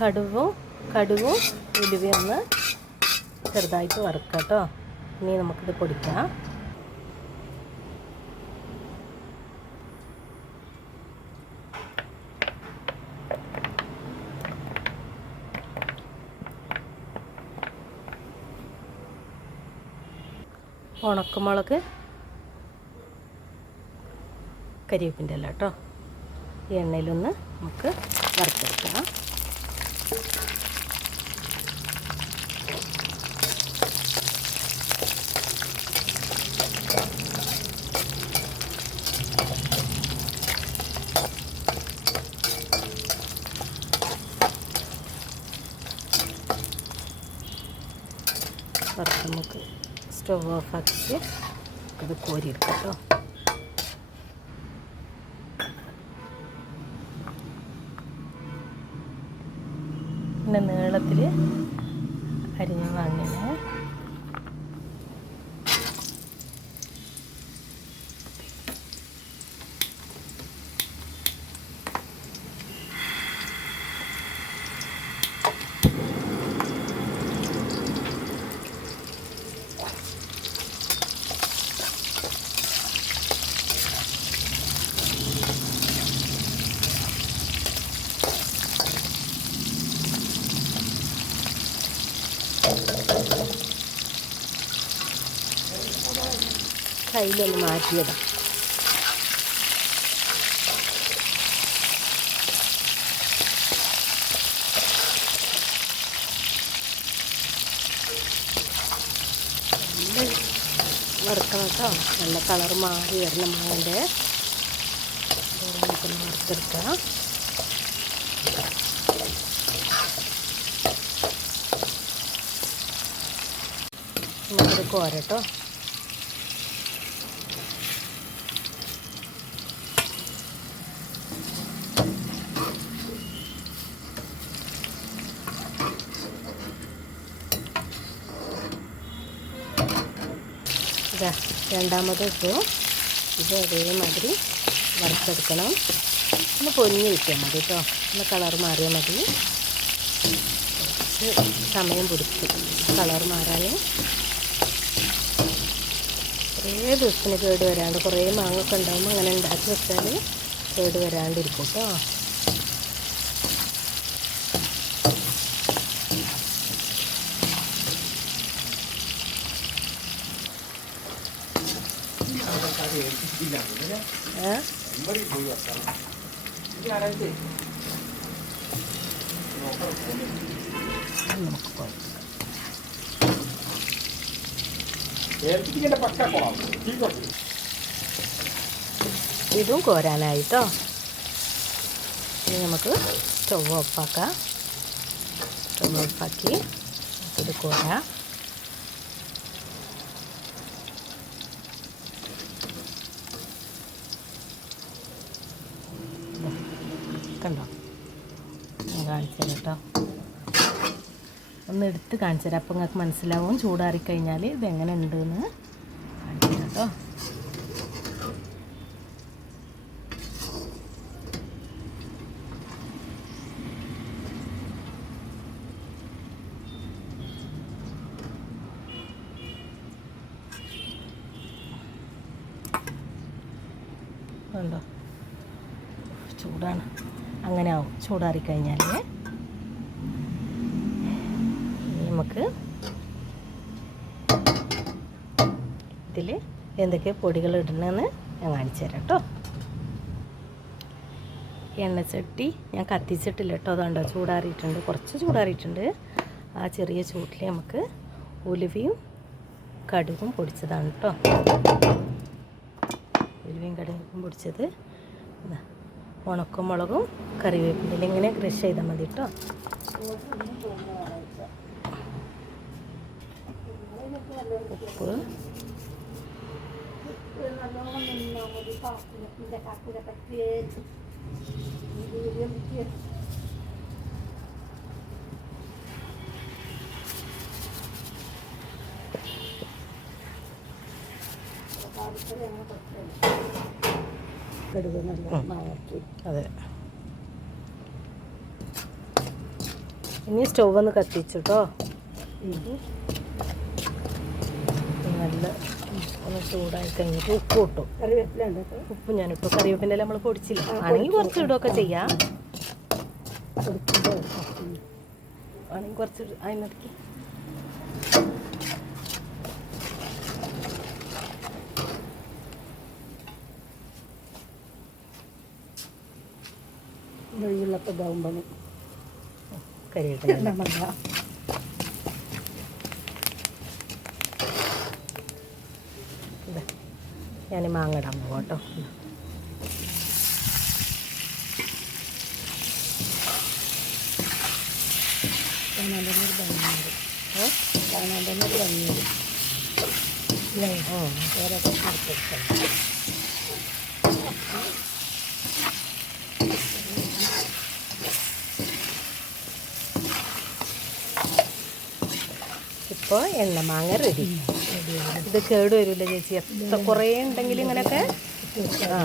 കടുവും കടുവും ഉലുവയും ഒന്ന് ചെറുതായിട്ട് വറുക്കാം കേട്ടോ. ഇനി നമുക്കിത് പൊടിക്കാം. ഉണക്കമുളക് കരിവേപ്പിന്റെ അല്ല കേട്ടോ. ഈ എണ്ണയിലൊന്ന് നമുക്ക് വറുത്തെടുക്കാം. നമുക്ക് സ്റ്റവ് ഓഫ് ആക്കിയിട്ട് ഇത് കോരിയെടുക്കാം കേട്ടോ. നീളത്തിൽ അരിഞ്ഞ് വാങ്ങിയത്. കയ്യിലൊന്ന് മാറ്റിയതാണ് വറുക്കണം നല്ല കളർ മാറി വരണം മാങ്ങന്റെ നമുക്കൊന്ന് വറുത്തെടുക്കാം. കോരട്ടോ രണ്ടാമത് ഇട്ടു ഇത് അതേമാതിരി വറുത്തെടുക്കണം. ഒന്ന് പൊരിഞ്ഞ് കിട്ടിയാൽ മതി കേട്ടോ. ഒന്ന് കളർ മാറിയാൽ മതി. സമയം പിടിക്കും. കളർ മാറാൻ കുറേ ദിവസത്തിന് കേട് വരാണ്ട് കുറേ മാങ്ങൊക്കെ ഉണ്ടാകുമ്പോൾ അങ്ങനെ ഉണ്ടാക്കി വെച്ചാൽ കേട് വരാണ്ടിരിക്കും കേട്ടോ ഏ നമുക്ക് പോയി ഇതും കോരാനായിട്ടോ ഇനി നമുക്ക് സ്റ്റവ് ഓഫാക്കാം സ്റ്റവ് ഓഫാക്കി ഇത് കോരാം കണ്ടോ? ഞാൻ കാണിച്ചു കേട്ടോ. ഒന്ന് എടുത്ത് കാണിച്ചു തരാം. അപ്പം നിങ്ങൾക്ക് മനസ്സിലാവും ചൂടാറിക്കഴിഞ്ഞാൽ ഇതെങ്ങനെ ഉണ്ടെന്ന് കാണിച്ചു തരാം കേട്ടോ. ചൂടാണ്. അങ്ങനെ ആവും ചൂടാറിക്കഴിഞ്ഞാൽ നമുക്ക് ഇതിൽ എന്തൊക്കെ പൊടികൾ ഇടണമെന്ന് ഞാൻ കാണിച്ചു തരാം കേട്ടോ എണ്ണച്ചട്ടി ഞാൻ കത്തിച്ചിട്ടില്ല കേട്ടോ അതുകൊണ്ടോ ചൂടാറിയിട്ടുണ്ട്. കുറച്ച് ചൂടാറിയിട്ടുണ്ട്. ആ ചെറിയ ചൂട്ടിൽ നമുക്ക് ഉലുവയും കടുകും പൊടിച്ചതാണ് കേട്ടോ ഉലുവയും കടുകും പൊടിച്ചത്. ഉണക്കമുളകും കറിവേപ്പിന്റെ ഇങ്ങനെ ക്രഷ് ചെയ്താൽ മതി കേട്ടോ ഉപ്പ് ഉം. അതെ. ഇനി സ്റ്റൗ ഒന്ന് കത്തിച്ചു കേട്ടോ നല്ല ഒന്ന് ചൂടായി കഴിഞ്ഞിട്ട് ഉപ്പ് കിട്ടും ഉപ്പ് ഞാനിപ്പോ കറിവേപ്പിന്റെ നമ്മൾ പൊടിച്ചില്ല. ആണെങ്കിൽ കുറച്ച് ഇടുകയൊക്കെ ചെയ്യാം. ആണെങ്കിൽ കുറച്ച് ഇട്- വെള്ളിയുള്ളപ്പോൾ ഇതാവുമ്പോൾ കരിവേപ്പില മല്ല ഞാൻ മാങ്ങ ഇടാൻ പോവാം കേട്ടോ. ഒരു ഭംഗിയുണ്ട് ഏ? ഒരു ഭംഗിയുണ്ട് ഓ ഓരോക്കെ കൊടുത്തിട്ടുണ്ട് ഇപ്പോൾ എണ്ണ മാങ്ങ റെഡി ഇത് കേട് വരില്ല ചേച്ചി. എത്ര കുറേ ഉണ്ടെങ്കിൽ ഇങ്ങനെയൊക്കെ ആ.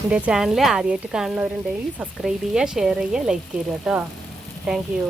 എന്റെ ചാനൽ ആദ്യമായിട്ട് കാണുന്നവരുണ്ടെങ്കിൽ സബ്സ്ക്രൈബ് ചെയ്യുക ഷെയർ ചെയ്യുക ലൈക്ക് ചെയ്യുക കേട്ടോ താങ്ക് യു